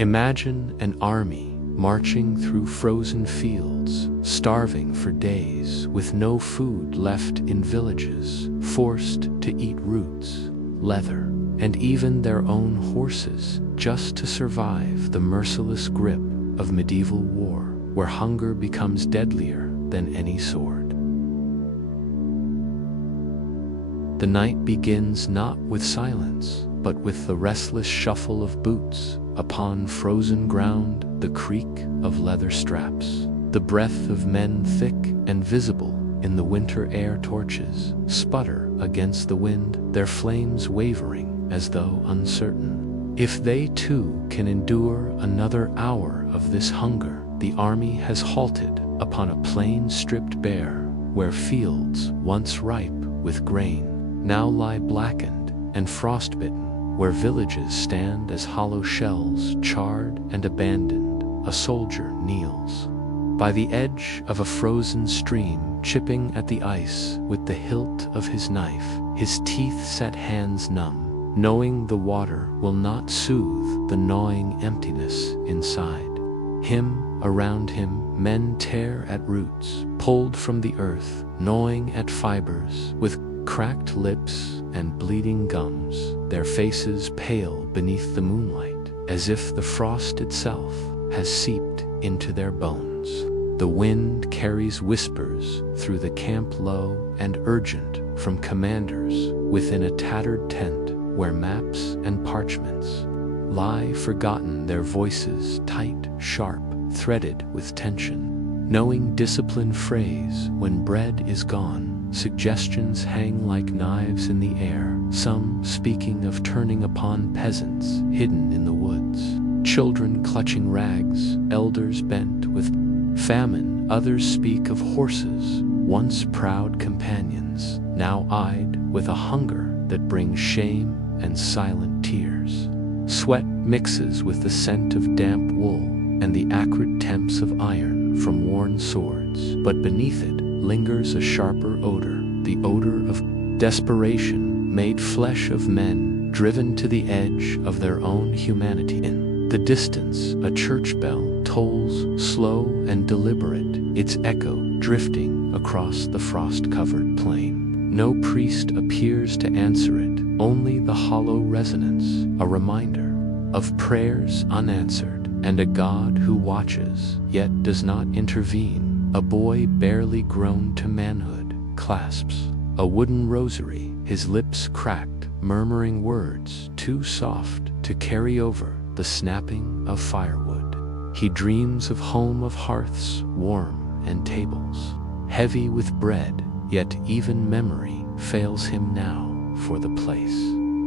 Imagine an army marching through frozen fields, starving for days, with no food left in villages, forced to eat roots, leather, and even their own horses, just to survive the merciless grip of medieval war, where hunger becomes deadlier than any sword. The night begins not with silence, but with the restless shuffle of boots upon frozen ground, the creak of leather straps, the breath of men thick and visible in the winter air. Torches sputter against the wind, their flames wavering as though uncertain. If they too can endure another hour of this hunger, the army has halted upon a plain stripped bare, where fields once ripe with grain now lie blackened and frostbitten, where villages stand as hollow shells, charred and abandoned. A soldier kneels by the edge of a frozen stream, chipping at the ice with the hilt of his knife, his teeth-set hands numb, knowing the water will not soothe the gnawing emptiness inside him. Around him, men tear at roots, pulled from the earth, gnawing at fibers, with cracked lips and bleeding gums, their faces pale beneath the moonlight, as if the frost itself has seeped into their bones. The wind carries whispers through the camp, low and urgent, from commanders within a tattered tent where maps and parchments lie forgotten, their voices tight, sharp, threaded with tension. Knowing discipline phrase when bread is gone, suggestions hang like knives in the air, some speaking of turning upon peasants hidden in the woods, children clutching rags, elders bent with famine. Others speak of horses, once proud companions, now eyed with a hunger that brings shame and silent tears. Sweat mixes with the scent of damp wool and the acrid temps of iron from worn swords, but beneath it lingers a sharper odor, the odor of desperation, made flesh of men driven to the edge of their own humanity. In the distance, a church bell tolls, slow and deliberate, its echo drifting across the frost-covered plain. No priest appears to answer it, only the hollow resonance, a reminder of prayers unanswered and a God who watches yet does not intervene. A boy barely grown to manhood clasps a wooden rosary, his lips cracked, murmuring words too soft to carry over the snapping of firewood. He dreams of home, of hearths warm and tables heavy with bread, yet even memory fails him now, for the place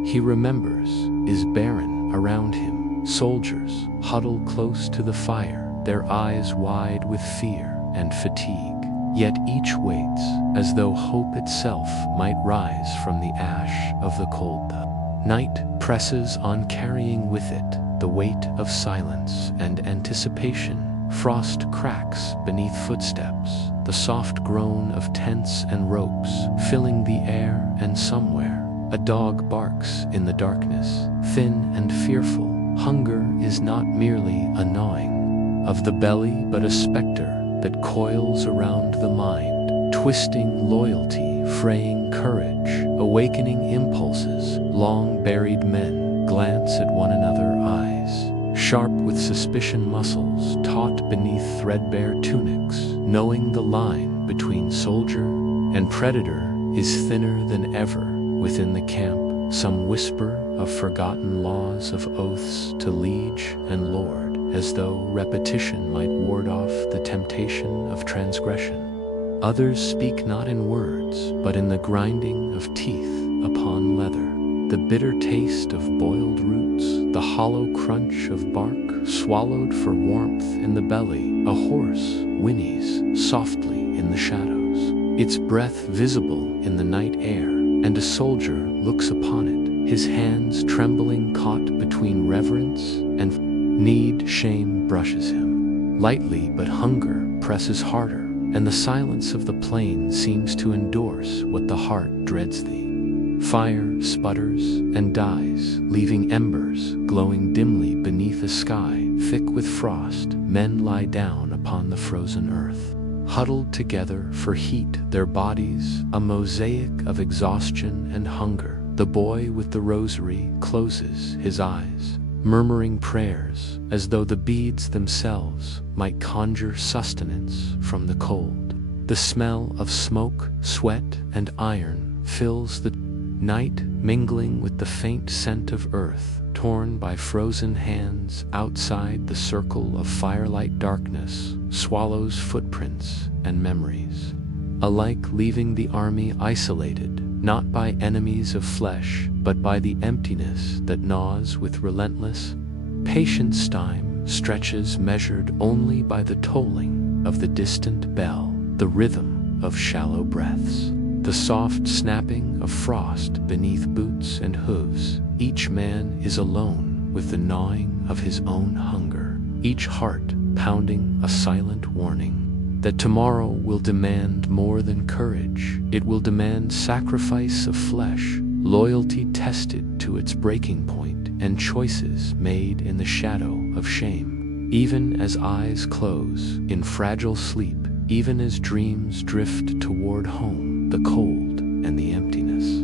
he remembers is barren around him. Soldiers huddle close to the fire, their eyes wide with fear and fatigue, yet each waits as though hope itself might rise from the ash of the cold. The night presses on, carrying with it the weight of silence and anticipation. Frost cracks beneath footsteps, the soft groan of tents and ropes filling the air, and somewhere a dog barks in the darkness, thin and fearful. Hunger is not merely a gnawing of the belly, but a specter that coils around the mind, twisting loyalty, fraying courage, awakening impulses. Long buried men glance at one another, eyes sharp with suspicion, muscles taut beneath threadbare tunics, knowing the line between soldier and predator is thinner than ever within the camp. Some whisper of forgotten laws, of oaths to liege and lord, as though repetition might ward off the temptation of transgression. Others speak not in words, but in the grinding of teeth upon leather, the bitter taste of boiled roots, the hollow crunch of bark swallowed for warmth in the belly. A horse whinnies softly in the shadows, its breath visible in the night air, and a soldier looks upon it, his hands trembling, caught between reverence and need. Shame brushes him lightly, but hunger presses harder, and the silence of the plain seems to endorse what the heart dreads. The Fire sputters and dies, leaving embers glowing dimly beneath a sky thick with frost. Men lie down upon the frozen earth, huddled together for heat, their bodies a mosaic of exhaustion and hunger. The boy with the rosary closes his eyes, murmuring prayers as though the beads themselves might conjure sustenance from the cold. The smell of smoke, sweat, and iron fills the night, mingling with the faint scent of earth torn by frozen hands. Outside the circle of firelight, darkness swallows footprints and memories, alike leaving the army isolated, not by enemies of flesh, but by the emptiness that gnaws with relentless patience. Time stretches, measured only by the tolling of the distant bell, the rhythm of shallow breaths, the soft snapping of frost beneath boots and hooves. Each man is alone with the gnawing of his own hunger, each heart pounding a silent warning that tomorrow will demand more than courage. It will demand sacrifice of flesh, loyalty tested to its breaking point, and choices made in the shadow of shame. Even as eyes close in fragile sleep, even as dreams drift toward home, the cold and the emptiness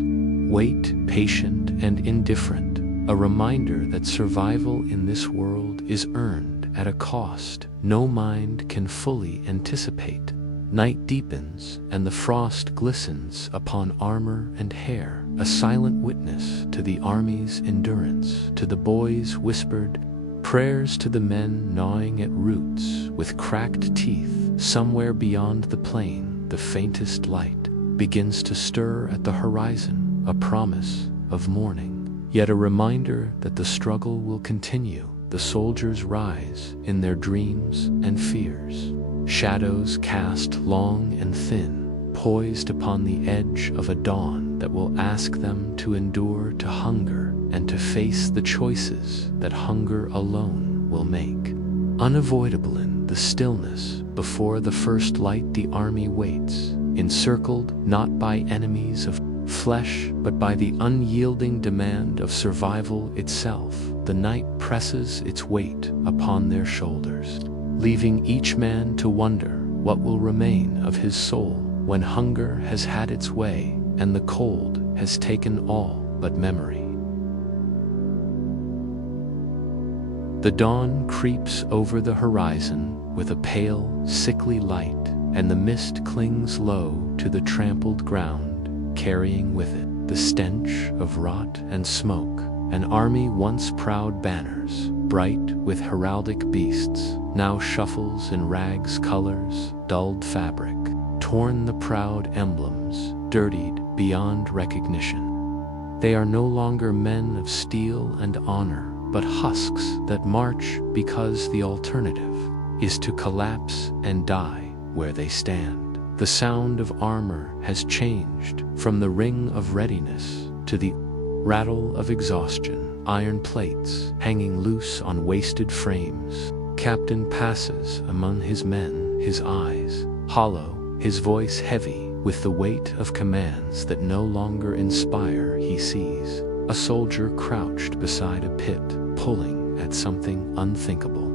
wait, patient and indifferent, a reminder that survival in this world is earned at a cost no mind can fully anticipate. Night deepens and the frost glistens upon armor and hair, a silent witness to the army's endurance, to the boys' whispered prayers, to the men gnawing at roots with cracked teeth. Somewhere beyond the plain, the faintest light begins to stir at the horizon, a promise of morning, yet a reminder that the struggle will continue. The soldiers rise in their dreams and fears, shadows cast long and thin, poised upon the edge of a dawn that will ask them to endure, to hunger, and to face the choices that hunger alone will make. Unavoidable in the stillness before the first light, the army waits, encircled not by enemies of flesh, but by the unyielding demand of survival itself. The night presses its weight upon their shoulders, leaving each man to wonder what will remain of his soul when hunger has had its way and the cold has taken all but memory. The dawn creeps over the horizon with a pale, sickly light, and the mist clings low to the trampled ground, carrying with it the stench of rot and smoke. An army once proud banners, bright with heraldic beasts, now shuffles in rags, colors, dulled fabric, torn the proud emblems, dirtied beyond recognition. They are no longer men of steel and honor, but husks that march because the alternative is to collapse and die where they stand. The sound of armor has changed from the ring of readiness to the rattle of exhaustion. Iron plates hanging loose on wasted frames. Captain passes among his men, his eyes hollow, his voice heavy with the weight of commands that no longer inspire. He sees a soldier crouched beside a pit, pulling at something unthinkable.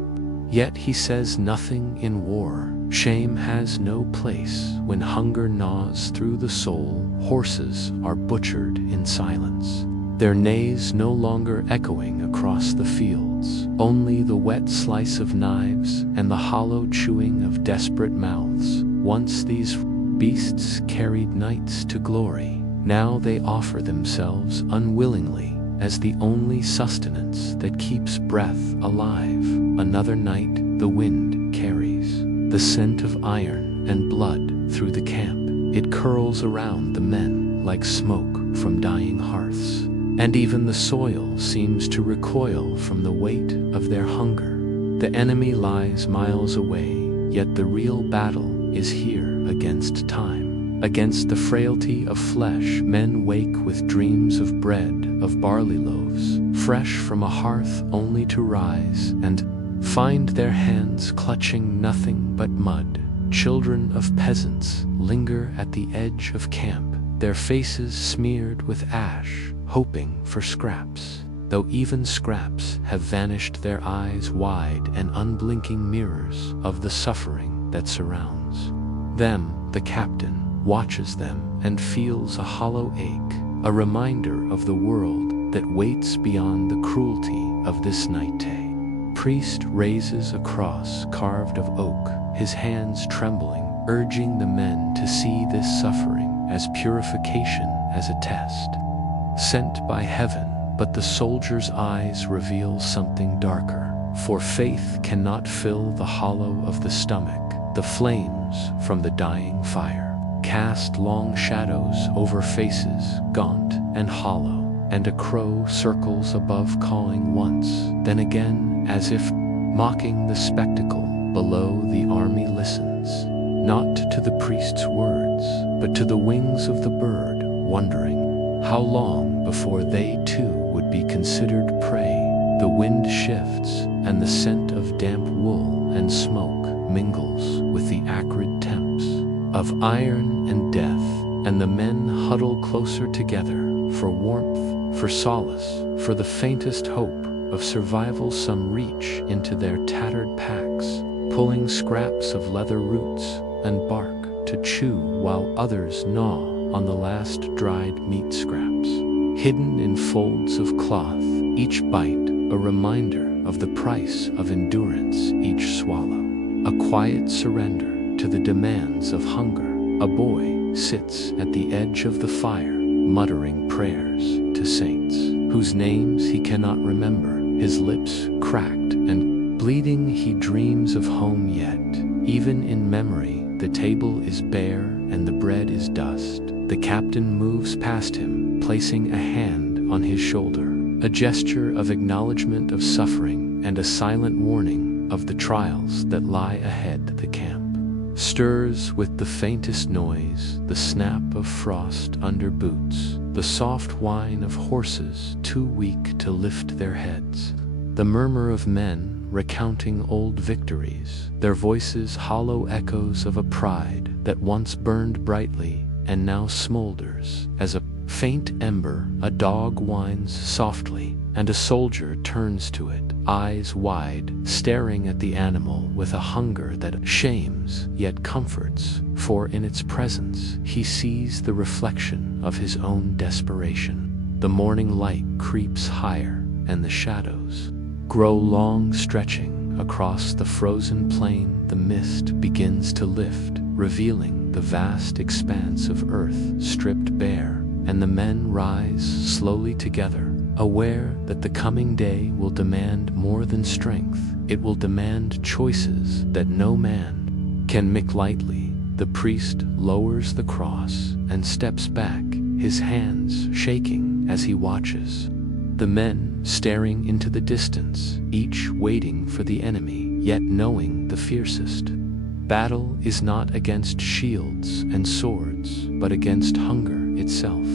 Yet he says nothing in war. Shame has no place when hunger gnaws through the soul. Horses are butchered in silence, their neighs no longer echoing across the fields. Only the wet slice of knives and the hollow chewing of desperate mouths. Once these beasts carried knights to glory, now they offer themselves unwillingly as the only sustenance that keeps breath alive. Another night the wind carries the scent of iron and blood through the camp. It curls around the men like smoke from dying hearths, and even the soil seems to recoil from the weight of their hunger. The enemy lies miles away, yet the real battle is here against time, against the frailty of flesh. Men wake with dreams of bread, of barley loaves, fresh from a hearth only to rise and find their hands clutching nothing but mud. Children of peasants linger at the edge of camp, their faces smeared with ash, hoping for scraps. Though even scraps have vanished, their eyes wide and unblinking mirrors of the suffering that surrounds them. The captain watches them and feels a hollow ache, a reminder of the world that waits beyond the cruelty of this night. Priest raises a cross carved of oak, his hands trembling, urging the men to see this suffering as purification, as a test sent by heaven. But the soldier's eyes reveal something darker, for faith cannot fill the hollow of the stomach. The flames from the dying fire cast long shadows over faces gaunt and hollow, and a crow circles above, calling once, then again, as if mocking the spectacle below. The army listens, not to the priest's words, but to the wings of the bird, wondering how long before they too would be considered prey. The wind shifts, and the scent of damp wool and smoke mingles with the acrid temps of iron and death, and the men huddle closer together for warmth, for solace, for the faintest hope of survival. Some reach into their tattered packs, pulling scraps of leather, roots, and bark to chew, while others gnaw on the last dried meat scraps, hidden in folds of cloth, each bite a reminder of the price of endurance, each swallow a quiet surrender to the demands of hunger. A boy sits at the edge of the fire, muttering prayers to saints whose names he cannot remember. His lips cracked and bleeding, he dreams of home, yet even in memory the table is bare and the bread is dust. The captain moves past him, placing a hand on his shoulder, a gesture of acknowledgement of suffering and a silent warning of the trials that lie ahead. The camp stirs with the faintest noise, the snap of frost under boots, the soft whine of horses too weak to lift their heads, the murmur of men recounting old victories, their voices hollow echoes of a pride that once burned brightly and now smolders as a faint ember. A dog whines softly, and a soldier turns to it, eyes wide, staring at the animal with a hunger that shames yet comforts, for in its presence he sees the reflection of his own desperation. The morning light creeps higher, and the shadows grow long, stretching across the frozen plain. The mist begins to lift, revealing the vast expanse of earth stripped bare, and the men rise slowly together, aware that the coming day will demand more than strength. It will demand choices that no man can make lightly. The priest lowers the cross and steps back, his hands shaking as he watches. The men staring into the distance, each waiting for the enemy, yet knowing the fiercest battle is not against shields and swords, but against hunger itself.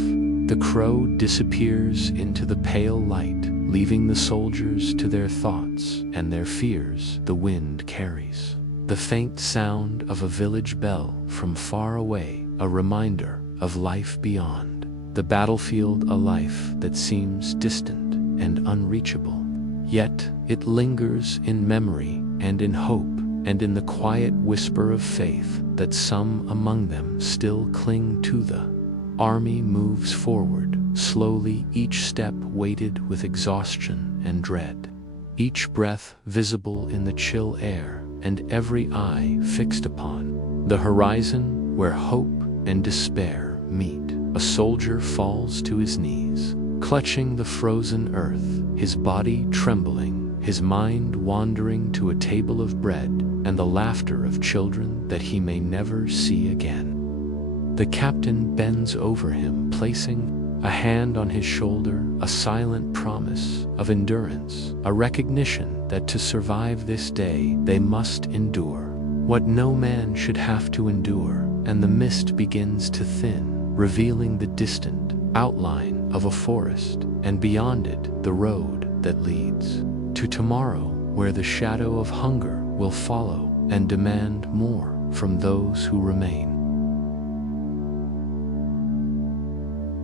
The crow disappears into the pale light, leaving the soldiers to their thoughts and their fears. The wind carries the faint sound of a village bell from far away, a reminder of life beyond the battlefield, a life that seems distant and unreachable. Yet it lingers in memory and in hope, and in the quiet whisper of faith that some among them still cling to. The army moves forward, slowly, each step weighted with exhaustion and dread, each breath visible in the chill air, and every eye fixed upon the horizon where hope and despair meet. A soldier falls to his knees, clutching the frozen earth, his body trembling, his mind wandering to a table of bread and the laughter of children that he may never see again. The captain bends over him, placing a hand on his shoulder, a silent promise of endurance, a recognition that to survive this day they must endure what no man should have to endure. And the mist begins to thin, revealing the distant outline of a forest, and beyond it the road that leads to tomorrow, where the shadow of hunger will follow and demand more from those who remain.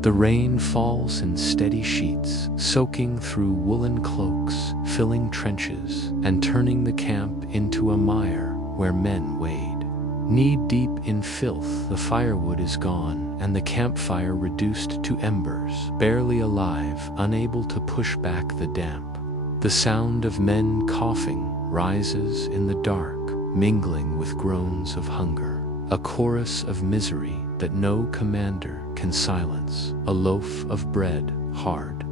The rain falls in steady sheets, soaking through woolen cloaks, filling trenches, and turning the camp into a mire where men wade. Knee-deep in filth, the firewood is gone, and the campfire reduced to embers, barely alive, unable to push back the damp. The sound of men coughing rises in the dark, mingling with groans of hunger, a chorus of misery that no commander can silence, a loaf of bread hard.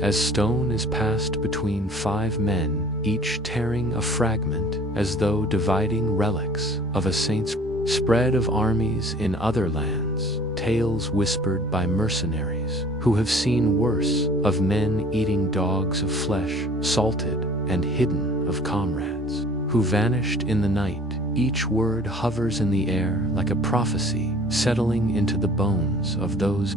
As stone is passed between 5 men, each tearing a fragment as though dividing relics of a saint's spread of armies in other lands, tales whispered by mercenaries who have seen worse, of men eating dogs of flesh, salted and hidden, of comrades who vanished in the night. Each word hovers in the air like a prophecy, settling into the bones of those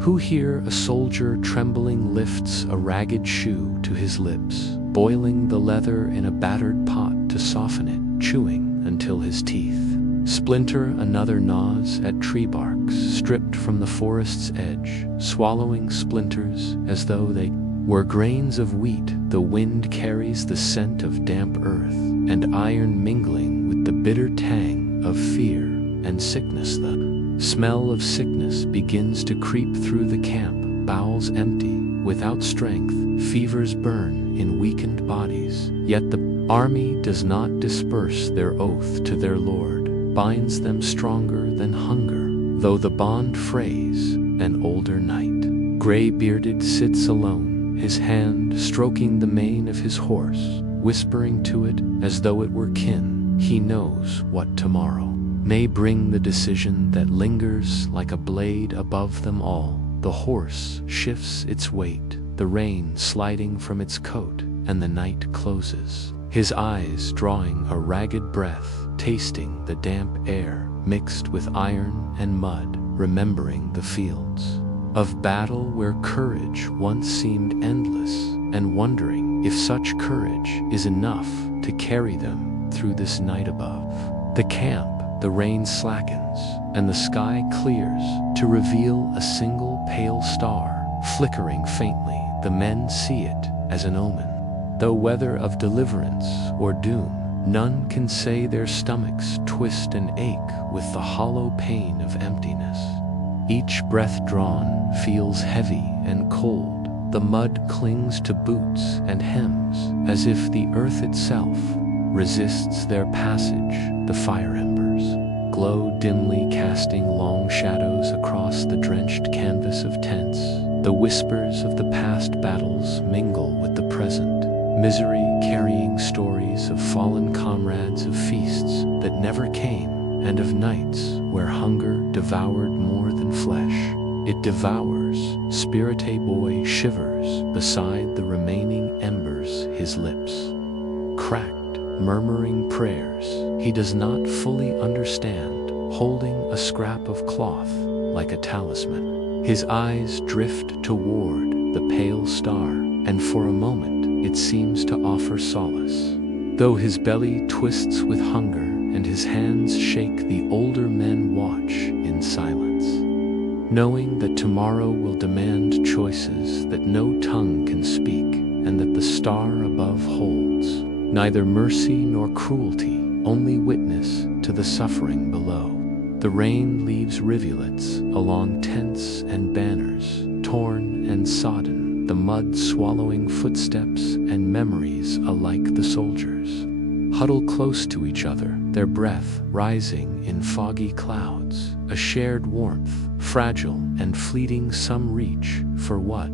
who hear. A soldier trembling lifts a ragged shoe to his lips, boiling the leather in a battered pot to soften it, chewing until his teeth splinter. Another gnaws at tree barks stripped from the forest's edge, swallowing splinters as though they were grains of wheat. The wind carries the scent of damp earth and iron, mingling with the bitter tang of fear and sickness. The smell of sickness begins to creep through the camp, bowels empty, without strength, fevers burn in weakened bodies. Yet the army does not disperse. Their oath to their Lord binds them stronger than hunger, though the bond frays. An older knight, gray-bearded, sits alone, his hand stroking the mane of his horse, whispering to it as though it were kin. He knows what tomorrow may bring, the decision that lingers like a blade above them all. The horse shifts its weight, the rain sliding from its coat, and the night closes, his eyes drawing a ragged breath, tasting the damp air mixed with iron and mud, remembering the fields of battle where courage once seemed endless, and wondering if such courage is enough to carry them through this night above the camp. The rain slackens, and the sky clears to reveal a single pale star, flickering faintly. The men see it as an omen, though whether of deliverance or doom, none can say. Their stomachs twist and ache with the hollow pain of emptiness. Each breath drawn feels heavy and cold. The mud clings to boots and hems, as if the earth itself resists their passage. The fire embers glow dimly, casting long shadows across the drenched canvas of tents. The whispers of the past battles mingle with the present misery, carrying stories of fallen comrades, of feasts that never came, and of nights where hunger devoured more than flesh. It devours. Spirite boy shivers beside the remaining embers, his lips cracked, murmuring prayers he does not fully understand, holding a scrap of cloth like a talisman. His eyes drift toward the pale star, and for a moment it seems to offer solace. Though his belly twists with hunger and his hands shake, the older men watch in silence, knowing that tomorrow will demand choices that no tongue can speak, and that the star above holds neither mercy nor cruelty, only witness to the suffering below. The rain leaves rivulets along tents and banners, torn and sodden, the mud swallowing footsteps and memories alike. The soldiers huddle close to each other, their breath rising in foggy clouds, a shared warmth, fragile and fleeting. Some reach for what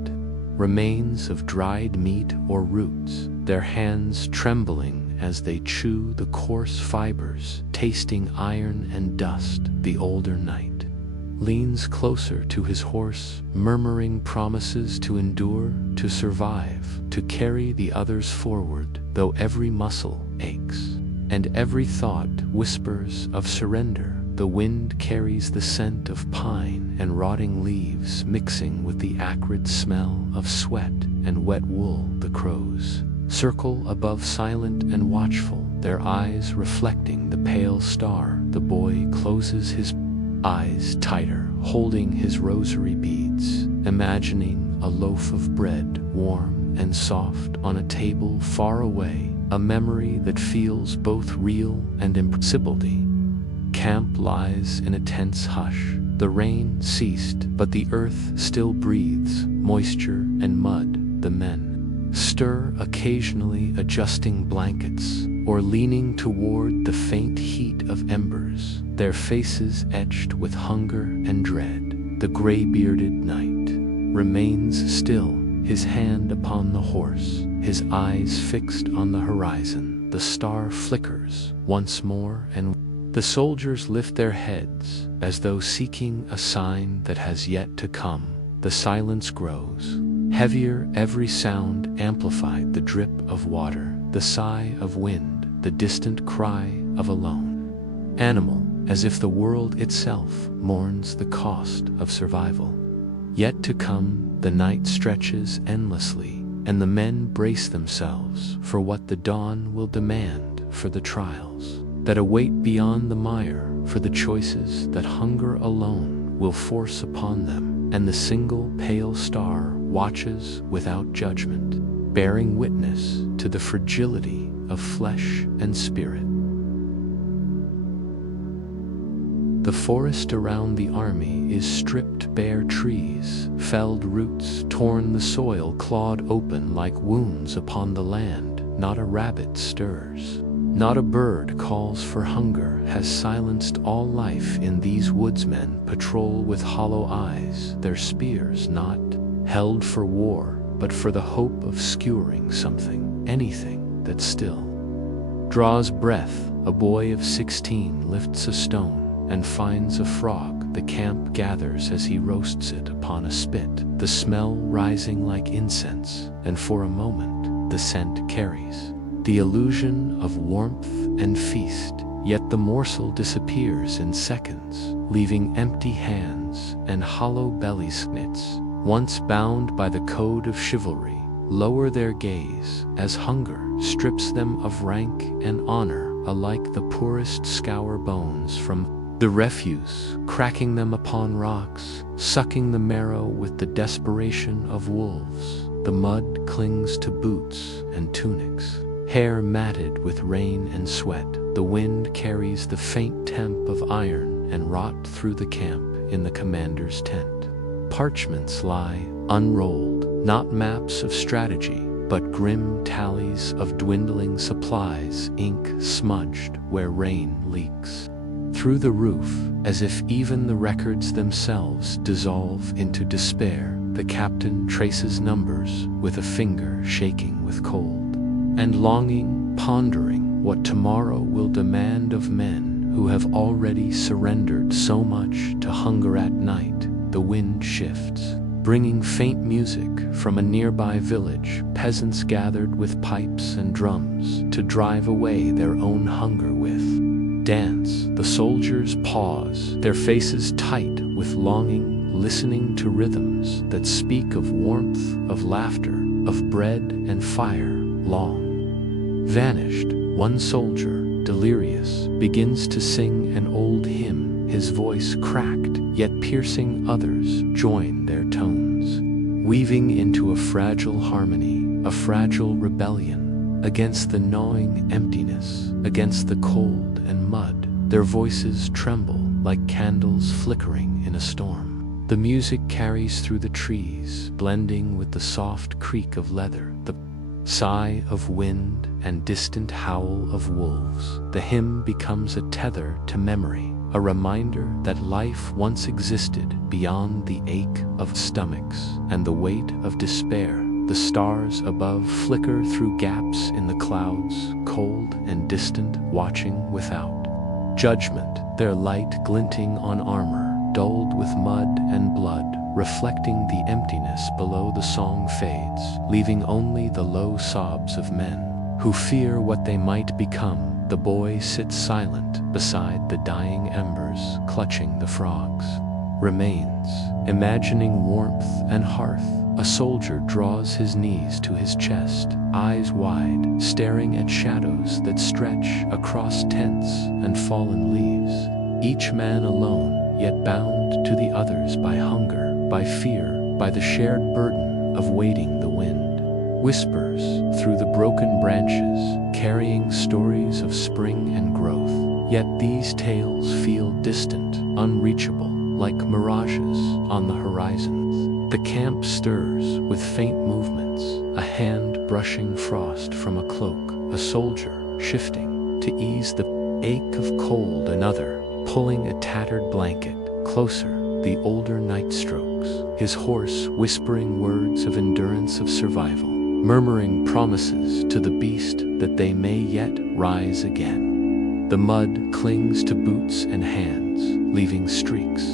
remains of dried meat or roots, their hands trembling as they chew the coarse fibers, tasting iron and dust. The older knight leans closer to his horse, murmuring promises to endure, to survive, to carry the others forward, though every muscle aches and every thought whispers of surrender. The wind carries the scent of pine and rotting leaves, mixing with the acrid smell of sweat and wet wool. The crows circle above, silent and watchful, their eyes reflecting the pale star. The boy closes his eyes tighter, holding his rosary beads, imagining a loaf of bread, warm and soft, on a table far away, a memory that feels both real and impossible. Camp lies in a tense hush. The rain ceased, but the earth still breathes moisture and mud. The men stir, occasionally adjusting blankets or leaning toward the faint heat of embers, their faces etched with hunger and dread. The gray-bearded knight remains still, his hand upon the horse, his eyes fixed on the horizon. The star flickers once more, and the soldiers lift their heads as though seeking a sign that has yet to come. The silence grows heavier, every sound amplified: the drip of water, the sigh of wind, the distant cry of a lone animal, as if the world itself mourns the cost of survival. Yet to come, the night stretches endlessly, and the men brace themselves for what the dawn will demand, for the trials that await beyond the mire, for the choices that hunger alone will force upon them. And the single pale star watches without judgment, bearing witness to the fragility of flesh and spirit. The forest around the army is stripped bare: trees, felled roots, torn the soil, clawed open like wounds upon the land. Not a rabbit stirs, not a bird calls, for hunger has silenced all life in these woodsmen. Patrol with hollow eyes, their spears not held for war, but for the hope of skewering something, anything that still draws breath. A boy of 16 lifts a stone and finds a frog. The camp gathers as he roasts it upon a spit, the smell rising like incense, and for a moment the scent carries the illusion of warmth and feast. Yet the morsel disappears in seconds, leaving empty hands and hollow bellies. Knits, once bound by the code of chivalry, lower their gaze as hunger strips them of rank and honor. Alike the poorest scour bones from the refuse, cracking them upon rocks, sucking the marrow with the desperation of wolves. The mud clings to boots and tunics, hair matted with rain and sweat. The wind carries the faint temp of iron and rot through the camp. In the commander's tent, parchments lie unrolled, not maps of strategy, but grim tallies of dwindling supplies, ink smudged where rain leaks through the roof, as if even the records themselves dissolve into despair. The captain traces numbers with a finger shaking with cold and longing, pondering what tomorrow will demand of men who have already surrendered so much to hunger. At night, the wind shifts, bringing faint music from a nearby village. Peasants gathered with pipes and drums to drive away their own hunger with. Dance. The soldiers pause, their faces tight with longing, listening to rhythms that speak of warmth, of laughter, of bread and fire. Long vanished, one soldier, delirious, begins to sing an old hymn. His voice cracked, yet piercing. Others join their tones, weaving into a fragile harmony, a fragile rebellion against the gnawing emptiness, against the cold and mud. Their voices tremble like candles flickering in a storm. The music carries through the trees, blending with the soft creak of leather, the sigh of wind and distant howl of wolves. The hymn becomes a tether to memory, a reminder that life once existed beyond the ache of stomachs and the weight of despair. The stars above flicker through gaps in the clouds, cold and distant, watching without judgment, their light glinting on armor, dulled with mud and blood, reflecting the emptiness below. The song fades, leaving only the low sobs of men who fear what they might become. The boy sits silent beside the dying embers, clutching the frogs' remains, imagining warmth and hearth. A soldier draws his knees to his chest, eyes wide, staring at shadows that stretch across tents and fallen leaves. Each man alone, yet bound to the others by hunger, by fear, by the shared burden of waiting the wind. Whispers through the broken branches, carrying stories of spring and growth. Yet these tales feel distant, unreachable, like mirages on the horizon. The camp stirs with faint movements, a hand brushing frost from a cloak, a soldier shifting to ease the ache of cold, another pulling a tattered blanket closer, the older night strokes, his horse whispering words of endurance, of survival, murmuring promises to the beast that they may yet rise again. The mud clings to boots and hands, leaving streaks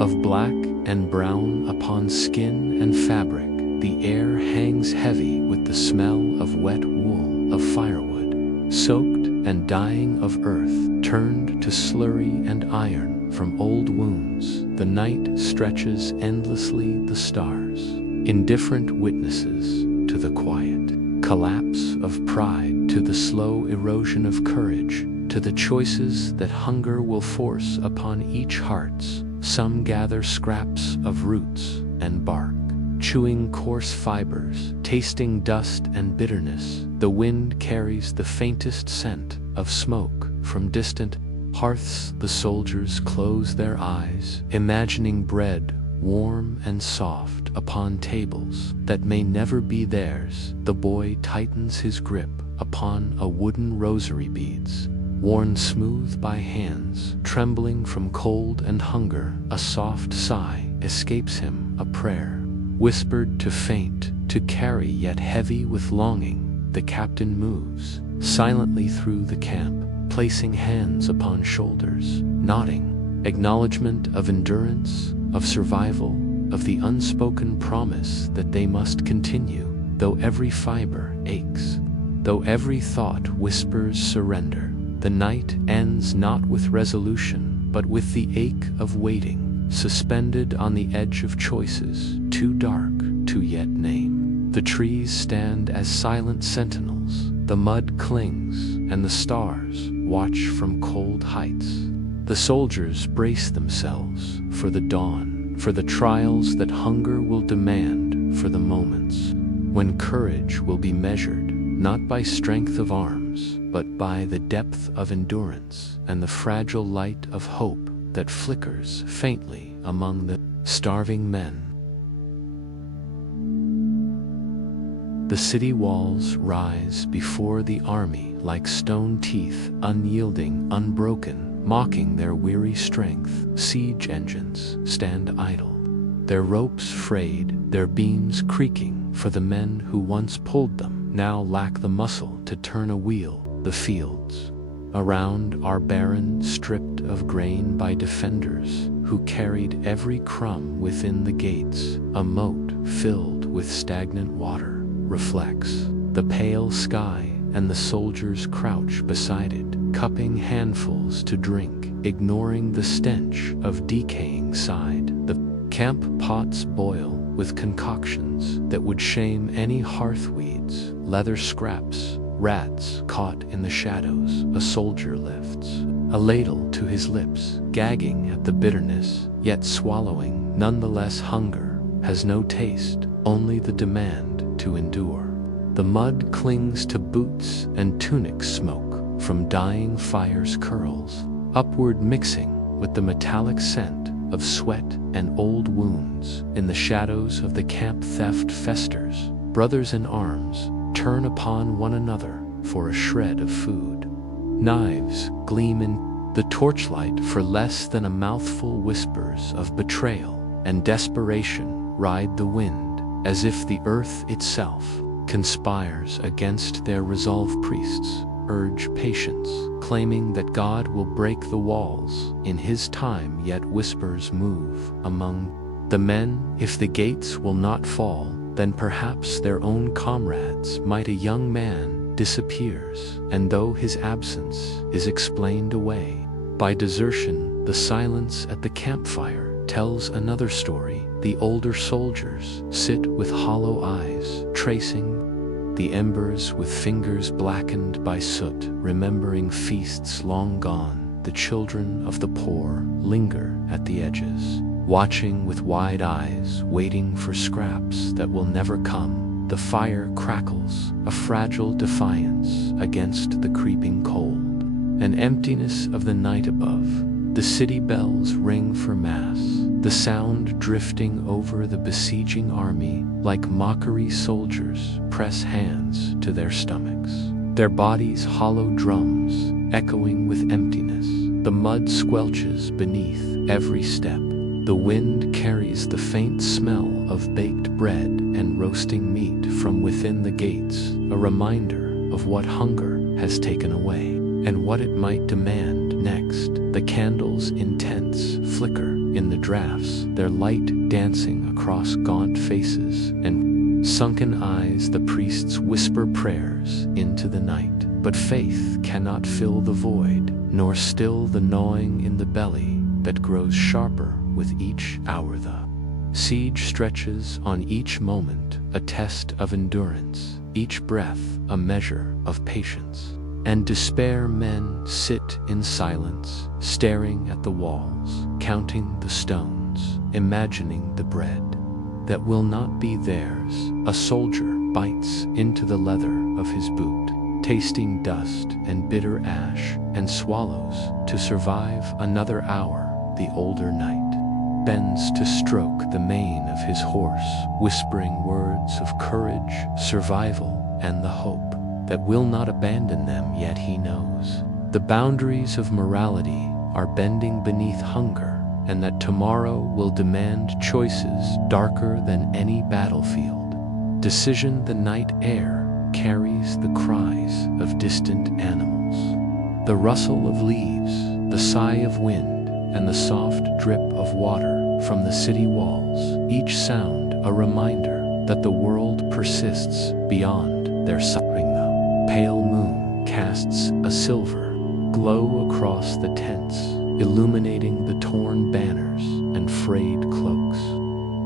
of black and brown upon skin and fabric. The air hangs heavy with the smell of wet wool, of firewood, soaked and dying, of earth turned to slurry and iron from old wounds. The night stretches endlessly, the stars, indifferent witnesses to the quiet collapse of pride, to the slow erosion of courage, to the choices that hunger will force upon each hearts. Some gather scraps of roots and bark, chewing coarse fibers, tasting dust and bitterness. The wind carries the faintest scent of smoke from distant hearths. The soldiers close their eyes, imagining bread warm and soft upon tables that may never be theirs. The boy tightens his grip upon a wooden rosary, beads worn smooth by hands trembling from cold and hunger. A soft sigh escapes him, a prayer whispered to faint, to carry yet heavy with longing. The captain moves silently through the camp, placing hands upon shoulders, nodding acknowledgement of endurance, of survival, of the unspoken promise that they must continue, though every fiber aches, though every thought whispers surrender. The night ends not with resolution, but with the ache of waiting, suspended on the edge of choices, too dark to yet name. The trees stand as silent sentinels, the mud clings, and the stars watch from cold heights. The soldiers brace themselves for the dawn, for the trials that hunger will demand, for the moments when courage will be measured, not by strength of arms, but by the depth of endurance and the fragile light of hope that flickers faintly among the starving men. The city walls rise before the army like stone teeth, unyielding, unbroken, mocking their weary strength. Siege engines stand idle, their ropes frayed, their beams creaking, for the men who once pulled them now lack the muscle to turn a wheel. The fields around are barren, stripped of grain by defenders who carried every crumb within the gates. A moat filled with stagnant water reflects the pale sky, and the soldiers crouch beside it, cupping handfuls to drink, ignoring the stench of decaying side. The camp pots boil with concoctions that would shame any hearthweeds, leather scraps, rats caught in the shadows. A soldier lifts a ladle to his lips, gagging at the bitterness, yet swallowing. Nonetheless, hunger has no taste, only the demand to endure. The mud clings to boots and tunic, smoke from dying fires curls upward, mixing with the metallic scent of sweat and old wounds. In the shadows of the camp, theft festers. Brothers in arms turn upon one another for a shred of food. Knives gleam in the torchlight for less than a mouthful. Whispers of betrayal and desperation ride the wind, as if the earth itself conspires against their resolve. Priests urge patience, claiming that God will break the walls in his time, yet whispers move among the men. If the gates will not fall, then perhaps their own comrades might. A young man disappears, and though his absence is explained away by desertion, the silence at the campfire tells another story. The older soldiers sit with hollow eyes, tracing the embers with fingers blackened by soot, remembering feasts long gone. The children of the poor linger at the edges, watching with wide eyes, waiting for scraps that will never come. The fire crackles, a fragile defiance against the creeping cold. An emptiness of the night above. The city bells ring for mass, the sound drifting over the besieging army like mockery. Soldiers press hands to their stomachs, their bodies hollow drums, echoing with emptiness. The mud squelches beneath every step. The wind carries the faint smell of baked bread and roasting meat from within the gates, a reminder of what hunger has taken away and what it might demand next. The candles' intense flicker in the drafts, their light dancing across gaunt faces and sunken eyes. The priests whisper prayers into the night, but faith cannot fill the void, nor still the gnawing in the belly that grows sharper with each hour. The siege stretches on each moment, a test of endurance, each breath a measure of patience. And despair. Men sit in silence, staring at the walls, counting the stones, imagining the bread that will not be theirs. A soldier bites into the leather of his boot, tasting dust and bitter ash, and swallows to survive another hour. The older knight bends to stroke the mane of his horse, whispering words of courage, survival, and the hope that will not abandon them. Yet he knows the boundaries of morality are bending beneath hunger, and that tomorrow will demand choices darker than any battlefield. Decision. The night air carries the cries of distant animals, the rustle of leaves, the sigh of wind, and the soft drip of water from the city walls, each sound a reminder that the world persists beyond their suffering. The pale moon casts a silver glow across the tents, illuminating the torn banners and frayed cloaks.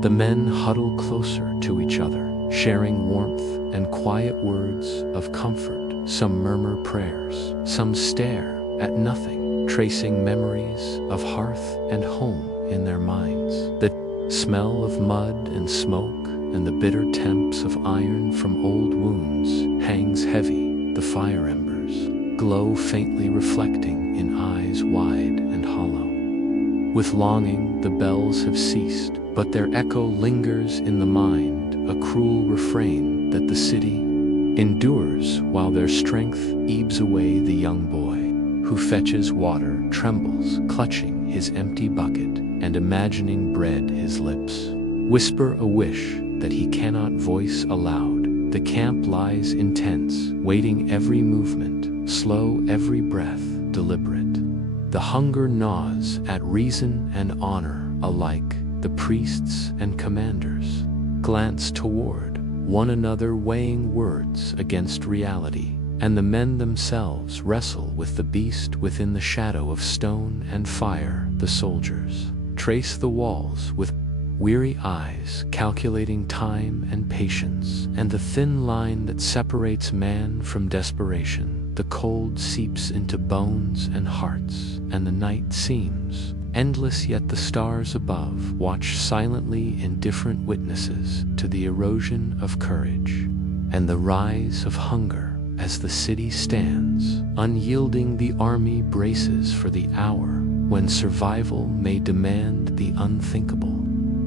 The men huddle closer to each other, sharing warmth and quiet words of comfort. Some murmur prayers, some stare at nothing, tracing memories of hearth and home in their minds. The smell of mud and smoke and the bitter temps of iron from old wounds hangs heavy. The fire embers glow faintly, reflecting in eyes wide and hollow. With longing, the bells have ceased, but their echo lingers in the mind, a cruel refrain that the city endures while their strength ebbs away. The young boy who fetches water trembles, clutching his empty bucket and imagining bread. His lips whisper a wish that he cannot voice aloud. The camp lies intense, waiting every movement, slow every breath, deliberate. The hunger gnaws at reason and honor alike. The priests and commanders glance toward one another, weighing words against reality, and the men themselves wrestle with the beast within the shadow of stone and fire. The soldiers trace the walls with weary eyes, calculating time and patience, and the thin line that separates man from desperation. The cold seeps into bones and hearts, and the night seems endless, yet the stars above watch silently, indifferent witnesses to the erosion of courage and the rise of hunger. As the city stands unyielding, the army braces for the hour when survival may demand the unthinkable.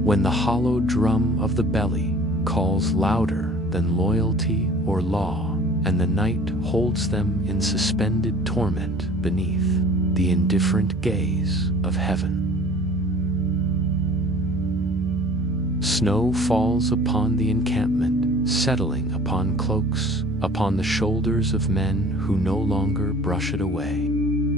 When the hollow drum of the belly calls louder than loyalty or law, and the night holds them in suspended torment beneath the indifferent gaze of heaven. Snow falls upon the encampment, settling upon cloaks, upon the shoulders of men who no longer brush it away.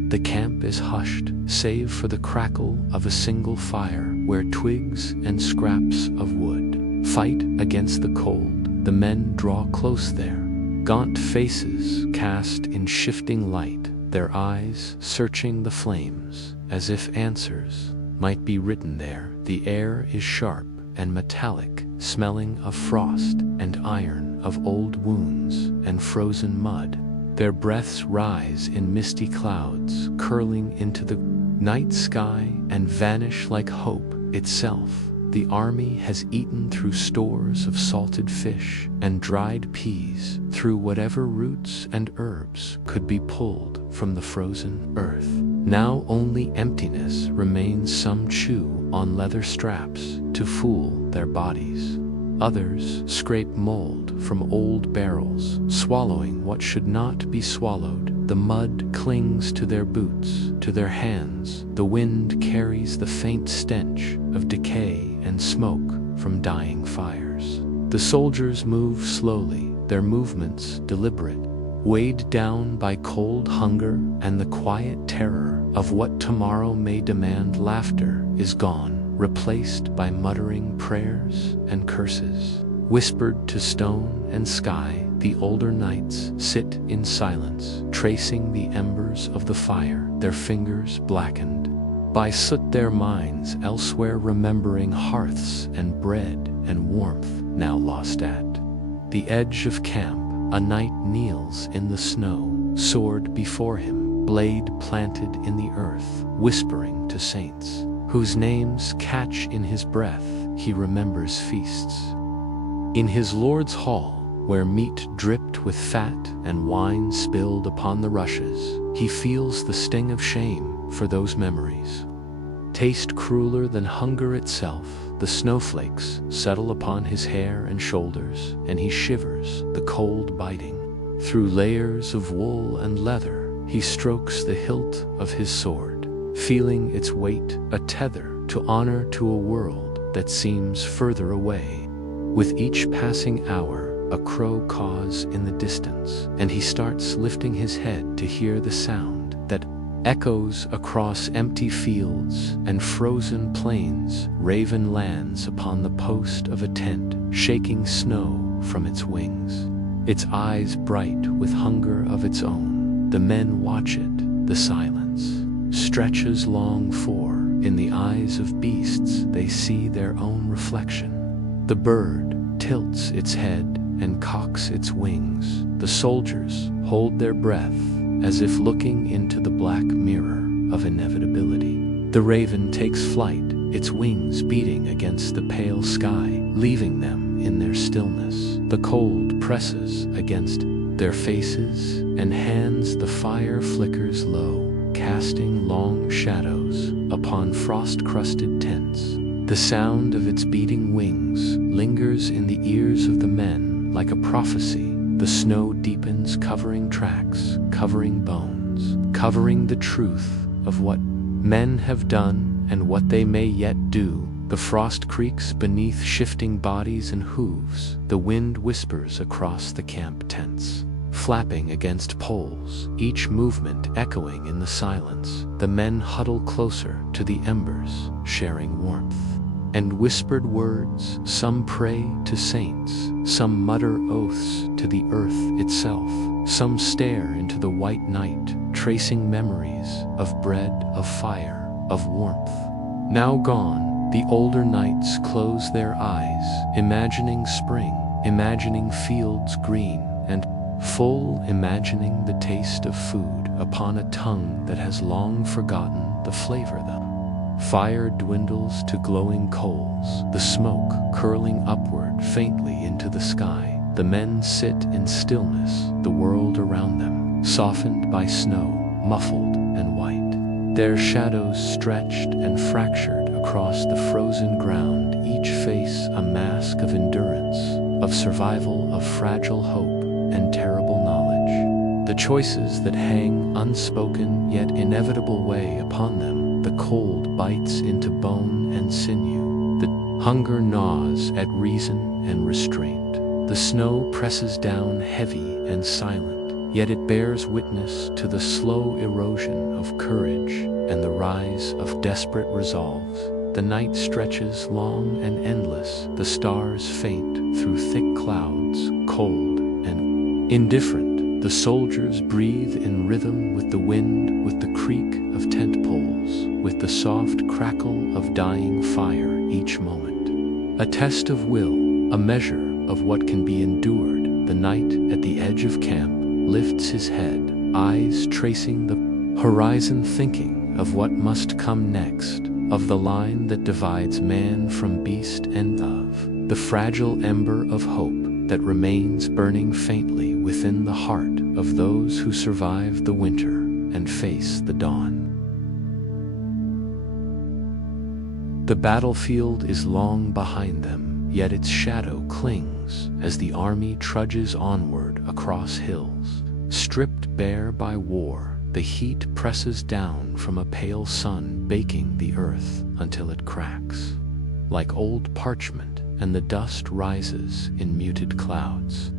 The camp is hushed, save for the crackle of a single fire, where twigs and scraps of wood fight against the cold. The men draw close there, gaunt faces cast in shifting light, their eyes searching the flames, as if answers might be written there. The air is sharp and metallic, smelling of frost and iron, of old wounds and frozen mud. Their breaths rise in misty clouds, curling into the night sky and vanish like hope itself. The army has eaten through stores of salted fish and dried peas, through whatever roots and herbs could be pulled from the frozen earth. Now only emptiness remains. Some chew on leather straps to fool their bodies. Others scrape mold from old barrels, swallowing what should not be swallowed. The mud clings to their boots, to their hands. The wind carries the faint stench of decay and smoke from dying fires. The soldiers move slowly, their movements deliberate, weighed down by cold hunger and the quiet terror of what tomorrow may demand. Laughter is gone, replaced by muttering prayers and curses. Whispered to stone and sky, the older knights sit in silence, tracing the embers of the fire, their fingers blackened by soot, their minds elsewhere, remembering hearths and bread and warmth now lost. At the edge of camp, a knight kneels in the snow, sword before him, blade planted in the earth, whispering to saints whose names catch in his breath. He remembers feasts in his lord's hall, where meat dripped with fat and wine spilled upon the rushes. He feels the sting of shame for those memories. Taste crueler than hunger itself, the snowflakes settle upon his hair and shoulders, and he shivers, the cold biting through layers of wool and leather. He strokes the hilt of his sword, feeling its weight, a tether to honor to a world that seems further away. With each passing hour, a crow caws in the distance, and he starts lifting his head to hear the sound that echoes across empty fields and frozen plains. Raven lands upon the post of a tent, shaking snow from its wings, its eyes bright with hunger of its own. The men watch it. The silence stretches long, for in the eyes of beasts they see their own reflection. The bird tilts its head and cocks its wings. The soldiers hold their breath as if looking into the black mirror of inevitability. The raven takes flight, its wings beating against the pale sky, leaving them in their stillness. The cold presses against their faces and hands. The fire flickers low, casting long shadows upon frost-crusted tents. The sound of its beating wings lingers in the ears of the men like a prophecy. The snow deepens, covering tracks, covering bones, covering the truth of what men have done and what they may yet do. The frost creaks beneath shifting bodies and hooves. The wind whispers across the camp tents, flapping against poles, each movement echoing in the silence. The men huddle closer to the embers, sharing warmth and whispered words. Some pray to saints, some mutter oaths to the earth itself. Some stare into the white night, tracing memories of bread, of fire, of warmth. Now gone, the older knights close their eyes, imagining spring, imagining fields green and full, imagining the taste of food upon a tongue that has long forgotten the flavor. The fire dwindles to glowing coals, the smoke curling upward faintly into the sky. The men sit in stillness, the world around them softened by snow, muffled and white. Their shadows stretched and fractured across the frozen ground, each face a mask of endurance, of survival, of fragile hope and terrible knowledge. The choices that hang unspoken yet inevitable weigh upon them. The cold bites into bone and sinew. The hunger gnaws at reason and restraint. The snow presses down heavy and silent, yet it bears witness to the slow erosion of courage and the rise of desperate resolves. The night stretches long and endless, the stars faint through thick clouds, cold and indifferent. The soldiers breathe in rhythm with the wind, with the creak of tent poles, with the soft crackle of dying fire each moment. A test of will, a measure of what can be endured. The knight at the edge of camp lifts his head, eyes tracing the horizon, thinking of what must come next. of the line that divides man from beast and of the fragile ember of hope that remains burning faintly within the heart of those who survive the winter and face the dawn. The battlefield is long behind them, yet its shadow clings as the army trudges onward across hills. Stripped bare by war, the heat presses down from a pale sun, baking the earth until it cracks like old parchment, and the dust rises in muted clouds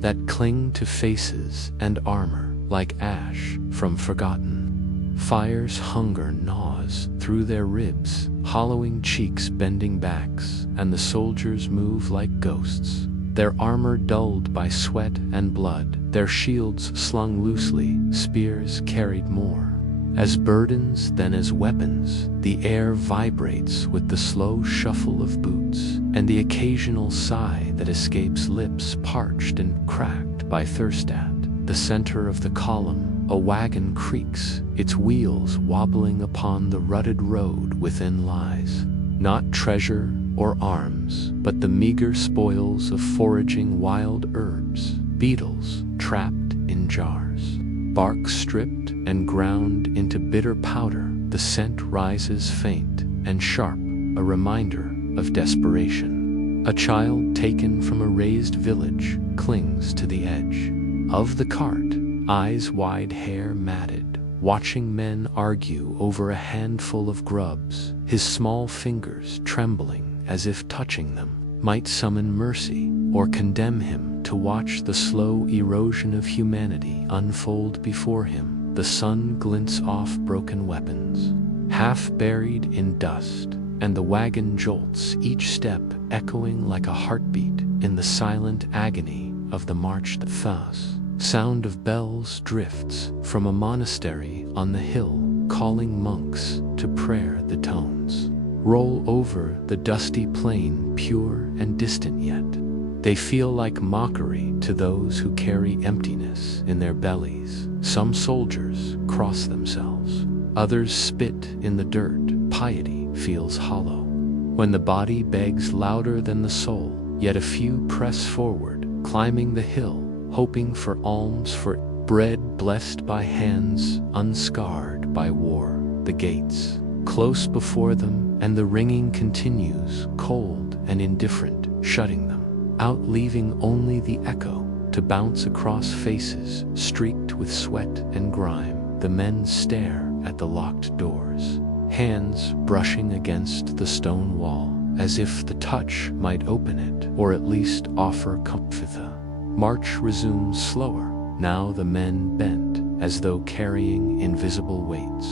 that cling to faces and armor like ash from forgotten. Fire's hunger gnaws through their ribs, hollowing cheeks, bending backs, and the soldiers move like ghosts, their armor dulled by sweat and blood, their shields slung loosely, spears carried more as burdens than as weapons. The air vibrates with the slow shuffle of boots and the occasional sigh that escapes lips parched and cracked by thirst. At the center of the column, a wagon creaks, its wheels wobbling upon the rutted road within lies not treasure or arms, but the meager spoils of foraging wild herbs, beetles trapped in jars, bark stripped and ground into bitter powder. The scent rises faint and sharp, a reminder of desperation. A child taken from a raised village clings to the edge of the cart, eyes wide, hair matted, watching men argue over a handful of grubs, his small fingers trembling as if touching them might summon mercy or condemn him to watch the slow erosion of humanity unfold before him. The sun glints off broken weapons, half buried in dust, and the wagon jolts, each step echoing like a heartbeat in the silent agony of the march. The sound of bells drifts from a monastery on the hill, calling monks to prayer. The tones roll over the dusty plain, pure and distant, yet they feel like mockery to those who carry emptiness in their bellies. Some soldiers cross themselves, others spit in the dirt. Piety feels hollow when the body begs louder than the soul, yet a few press forward, climbing the hill, hoping for alms, for bread blessed by hands unscarred by war. The gates close before them, and the ringing continues, cold and indifferent, shutting them out, leaving only the echo to bounce across faces streaked with sweat and grime. The men stare at the locked doors, hands brushing against the stone wall, as if the touch might open it, or at least offer comfort. The march resumes slower, now the men bent, as though carrying invisible weights.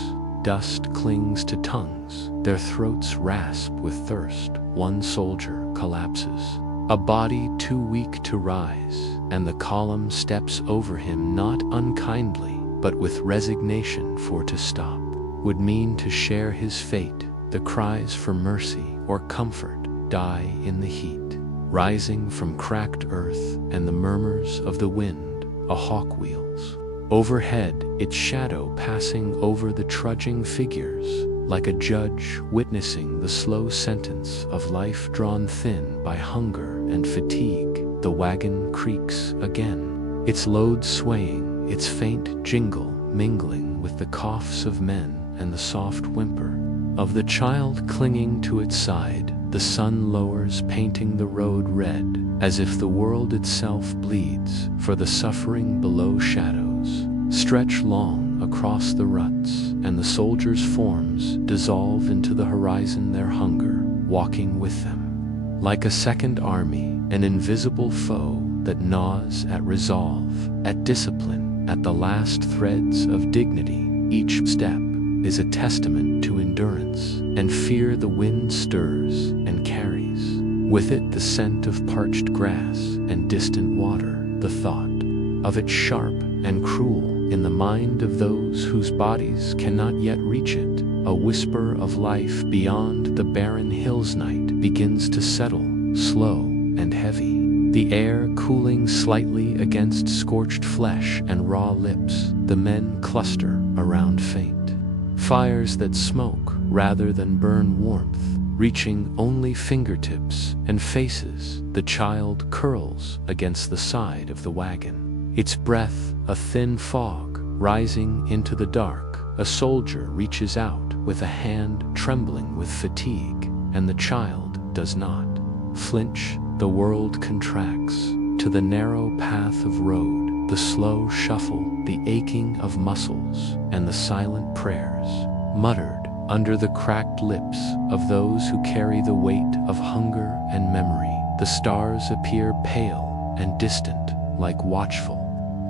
Dust clings to tongues, their throats rasp with thirst. One soldier collapses, a body too weak to rise, and the column steps over him, not unkindly, but with resignation, for to stop would mean to share his fate. The cries for mercy or comfort die in the heat, rising from cracked earth and the murmurs of the wind. A hawk wheels overhead, its shadow passing over the trudging figures, like a judge witnessing the slow sentence of life drawn thin by hunger and fatigue. The wagon creaks again, its load swaying, its faint jingle mingling with the coughs of men and the soft whimper of the child clinging to its side. The sun lowers, painting the road red, as if the world itself bleeds for the suffering below. Shadows stretch long across the ruts, and the soldiers' forms dissolve into the horizon, their hunger walking with them. Like a second army, an invisible foe that gnaws at resolve, at discipline, at the last threads of dignity. Each step is a testament to endurance and fear. The wind stirs and carries with it the scent of parched grass and distant water, the thought of it sharp and cruel in the mind of those whose bodies cannot yet reach it. A whisper of life beyond the barren hills. Night begins to settle, slow and heavy, the air cooling slightly against scorched flesh and raw lips. The men cluster around faint fires that smoke rather than burn warmth, reaching only fingertips and faces. The child curls against the side of the wagon, its breath a thin fog rising into the dark. A soldier reaches out with a hand trembling with fatigue, and the child does not flinch. The world contracts to the narrow path of road, the slow shuffle, the aching of muscles, and the silent prayers muttered under the cracked lips of those who carry the weight of hunger and memory. The stars appear pale and distant, like watchful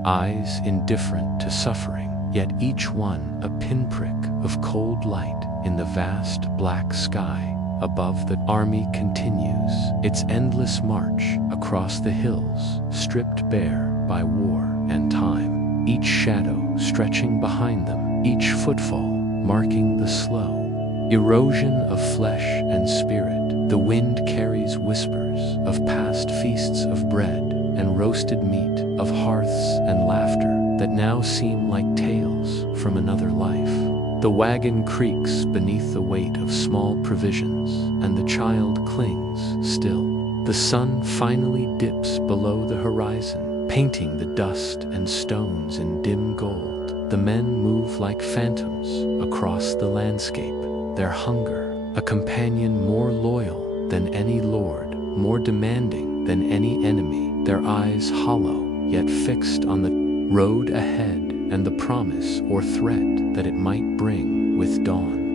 eyes indifferent to suffering, yet each one a pinprick of cold light in the vast black sky above. The army continues its endless march across the hills, stripped bare by war and time, each shadow stretching behind them, each footfall marking the slow erosion of flesh and spirit. The wind carries whispers of past feasts of bread and roasted meat, of hearths and laughter that now seem like tales from another life. The wagon creaks beneath the weight of small provisions, and the child clings still. The sun finally dips below the horizon, painting the dust and stones in dim gold. The men move like phantoms across the landscape, their hunger a companion more loyal than any lord, more demanding than any enemy, their eyes hollow yet fixed on the road ahead and the promise or threat that it might bring with dawn.